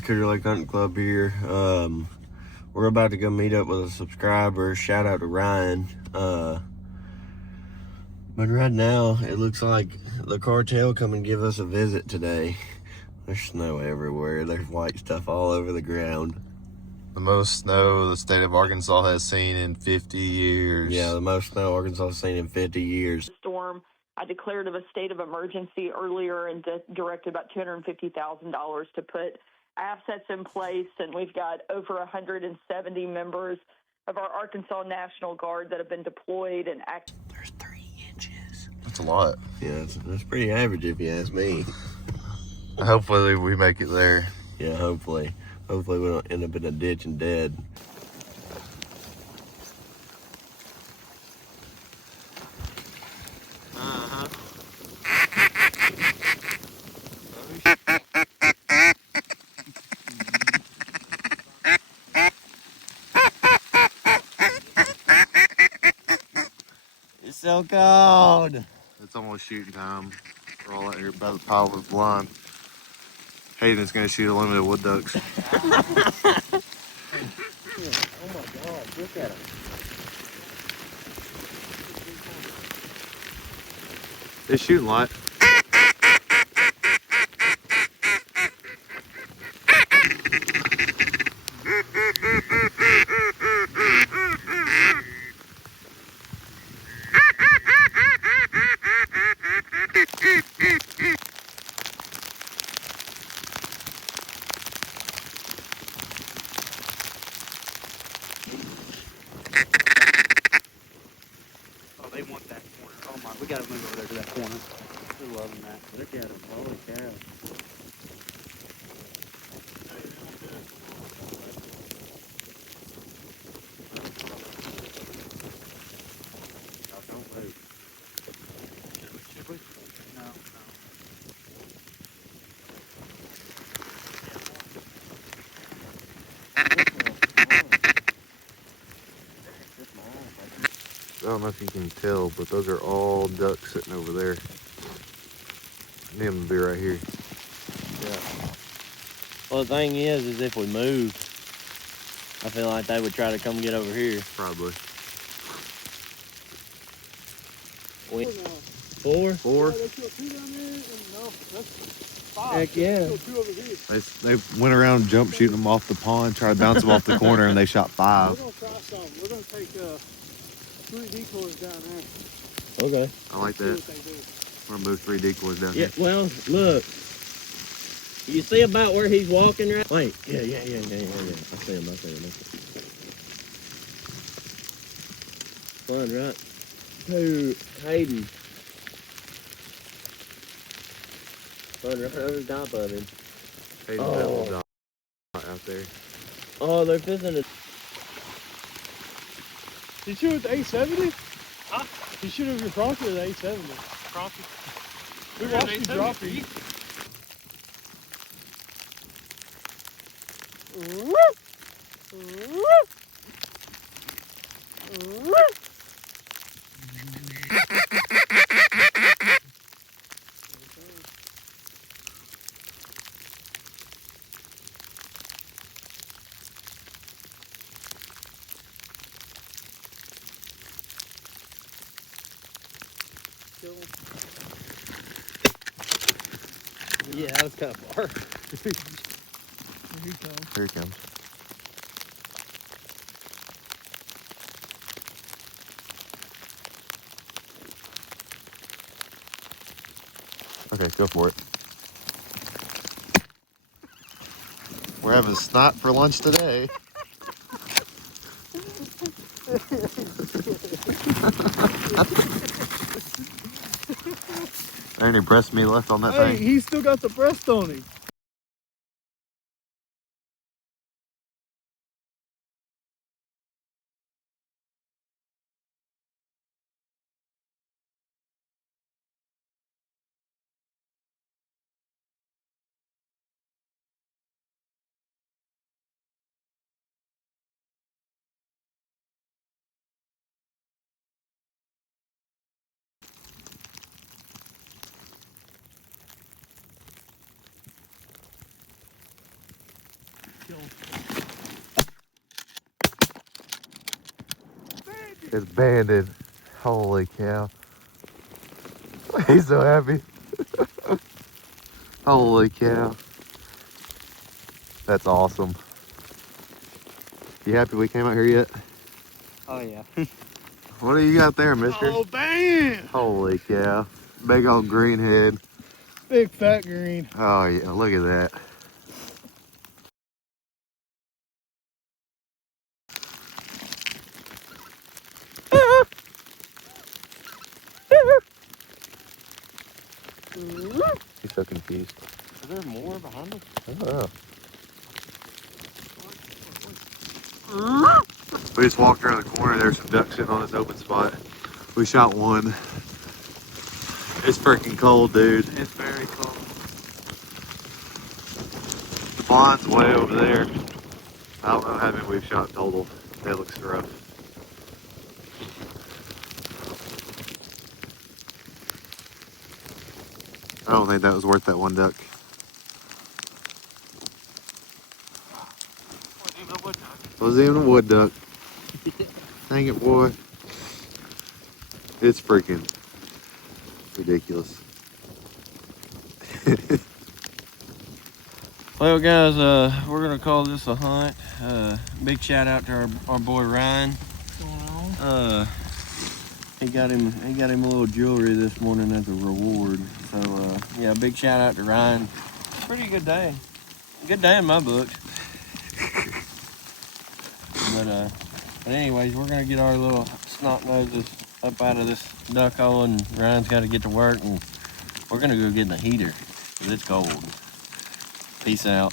guys, Cougar Lake Hunting Club here. We're about to go meet up with a subscriber. Shout out to Ryan. But right now, it looks like the cartel come and give us a visit today. There's snow everywhere. There's white stuff all over the ground. The most snow the state of Arkansas has seen in 50 years. Yeah, the most snow Arkansas has seen in 50 years. Storm. I declared of a state of emergency earlier and directed about $250,000 to put assets in place, and we've got over 170 members of our Arkansas National Guard that have been deployed and active. There's 3 inches. That's a lot. Yeah, that's pretty average if you ask me. Hopefully we make it there. Yeah, hopefully. Hopefully we don't end up in a ditch and dead. It's so cold. It's almost shooting time. We're all out here by the pile with blind. Hayden's gonna shoot a limited wood ducks. Oh my God, look at him. It's shooting light. They want that corner. Oh my, we gotta move over there to that corner. They're loving that. Look at them. Holy cow. Oh, don't move. Should we? No, no. I don't know if you can tell, but those are all ducks sitting over there. I need them to be right here. Yeah. Well, the thing is if we moved, I feel like they would try to come get over here. Probably. Four? Four? Heck yeah. They went around jump shooting them off the pond, tried to bounce them off the corner, and they shot We're 5. gonna try something. We're gonna take 3 decoys down there. Okay. I like See that. what they do. We're gonna move 3 decoys down Yeah, here. well, look. You see about where he's walking, right? Wait, yeah. I see him. One, right? To Hayden. One right over the top of him. Hayden's that little dot out there. Oh, they're fishing it. Did you shoot with the 870? Huh? Did you shoot with your Crocky or the 870? Crocky. We watched you drop it. Yeah, that was kind of far. Here he comes. Here he comes. Okay, go for it. We're having snipe for lunch today. There ain't any breast meat left on that Hey, thing. he's still got the breast on him. It's banded. Holy cow. He's so happy. Holy cow. That's awesome. You happy we came out here yet? Oh yeah. What do you got there, mister? Oh, bam! Holy cow. Big old green head. Big fat green. Oh yeah, look at that. He's so confused. Is there more behind him? Oh. We just walked around the corner. There's some ducks sitting on this open spot. We shot one. It's freaking cold, dude. It's very cold. The blind's way over there. I don't know how many we've shot total. That looks rough. I don't think that was worth that one duck. Wasn't even a wood duck. Dang it, boy. It's freaking ridiculous. Well, guys, we're gonna call this a hunt. Big shout out to our boy Ryan. He got him a little jewelry this morning as a reward. So yeah, big shout out to Ryan. Pretty good day. Good day in my books. But anyways, we're gonna get our little snot noses up out of this duck hole, and Ryan's got to get to work, and we're gonna go get in the heater because it's cold. Peace out.